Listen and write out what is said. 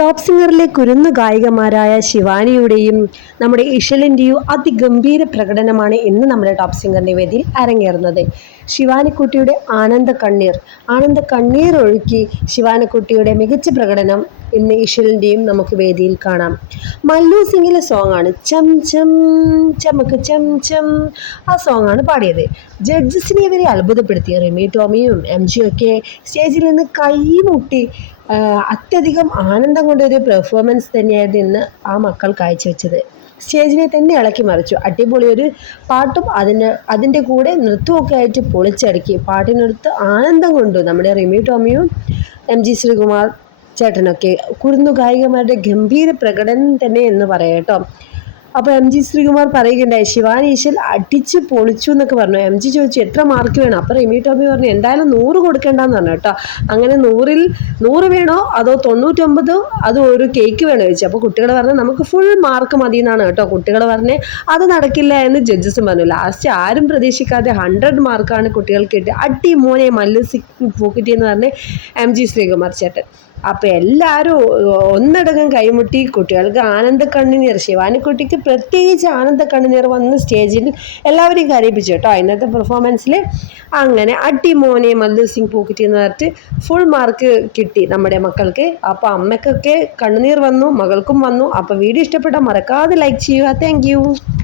Top സിംഗറിലെ കുരുന്നു ഗായികമാരായ ശിവാനിയുടെയും നമ്മുടെ ഇഷലിന്റെയും അതിഗംഭീര പ്രകടനമാണ് ഇന്ന് നമ്മുടെ ടോപ്പ് സിംഗറിന്റെ വേദിയിൽ അരങ്ങേറുന്നത്. ശിവാനിക്കുട്ടിയുടെ ആനന്ദ കണ്ണീർ ആനന്ദ കണ്ണീർ ഒഴുക്കി ശിവാനിക്കുട്ടിയുടെ മികച്ച പ്രകടനം ഇന്ന് ഈശ്വരന്റെയും നമുക്ക് വേദിയിൽ കാണാം. മല്ലു സിംഗിലെ ആണ് ചം ചം ചമക്ക് ചം ചം. ആ സോങ്ങാണ് പാടിയത്. ജഡ്ജസിനെ ഇവരെ അത്ഭുതപ്പെടുത്തി റിമി ടോമിയും എം ജിയും ഒക്കെ സ്റ്റേജിൽ നിന്ന് കൈമുട്ടി അത്യധികം ആനന്ദം കൊണ്ടൊരു പെർഫോമൻസ് തന്നെയായിരുന്നു ഇന്ന് ആ മക്കൾ കാഴ്ചവെച്ചത്. സ്റ്റേജിനെ തന്നെ ഇളക്കി മറിച്ചു. അടിപൊളി ഒരു പാട്ടും അതിന് അതിന്റെ കൂടെ നൃത്തമൊക്കെ ആയിട്ട് പൊളിച്ചടുക്കി. പാട്ടിനടുത്ത് ആനന്ദം കൊണ്ടു. നമ്മുടെ റിമി ടോമിയും എം ജി ശ്രീകുമാർ ചേട്ടനൊക്കെ കുരുന്നു ഗായികമാരുടെ ഗംഭീര പ്രകടനം തന്നെ എന്ന് പറയാം കേട്ടോ. അപ്പോൾ എം ജി ശ്രീകുമാർ പറയുകയുണ്ടായി ശിവാനി ഈശ്വൽ അടിച്ച് പൊളിച്ചു എന്നൊക്കെ പറഞ്ഞു. എം ജി ചോദിച്ചു എത്ര മാർക്ക് വേണം? അപ്പോൾ റെമി ടോമി പറഞ്ഞു എന്തായാലും നൂറ് കൊടുക്കേണ്ടെന്ന് പറഞ്ഞു കേട്ടോ. അങ്ങനെ നൂറിൽ നൂറ് വേണോ? അതോ തൊണ്ണൂറ്റൊമ്പതോ? അതോ ഒരു കേക്ക് വേണോ? ചോദിച്ചു. അപ്പോൾ കുട്ടികൾ പറഞ്ഞു നമുക്ക് ഫുൾ മാർക്ക് മതി എന്നാണ് കേട്ടോ. കുട്ടികൾ പറഞ്ഞ് അത് നടക്കില്ല എന്ന് ജഡ്ജസും പറഞ്ഞു. ലാസ്റ്റ് ആരും പ്രതീക്ഷിക്കാതെ ഹൺഡ്രഡ് മാർക്കാണ് കുട്ടികൾക്ക് കിട്ടിയത്. അടി മോനെ മല്ലു പൂക്കിട്ടി എന്ന് പറഞ്ഞ് എം ജി ശ്രീകുമാർ ചേട്ടൻ. അപ്പോൾ എല്ലാവരും ഒന്നടങ്കം കൈമുട്ടി കുട്ടികൾക്ക് ആനന്ദ കണ്ണുനീർ ശിവാനിക്കുട്ടിക്ക് പ്രത്യേകിച്ച് ആനന്ദ കണ്ണുനീർ വന്ന് സ്റ്റേജിൽ എല്ലാവരെയും കരയിപ്പിച്ചു കേട്ടോ. ഇന്നത്തെ പെർഫോമൻസിൽ അങ്ങനെ അട്ടിമോനെ മോനെ മല്ലു സിംഗ് പൂക്കിറ്റി എന്ന് പറഞ്ഞിട്ട് ഫുൾ മാർക്ക് കിട്ടി നമ്മുടെ മക്കൾക്ക്. അപ്പോൾ അമ്മക്കൊക്കെ കണ്ണുനീർ വന്നു മകൾക്കും വന്നു. അപ്പോൾ വീഡിയോ ഇഷ്ടപ്പെട്ടാൽ മറക്കാതെ ലൈക്ക് ചെയ്യുക. താങ്ക്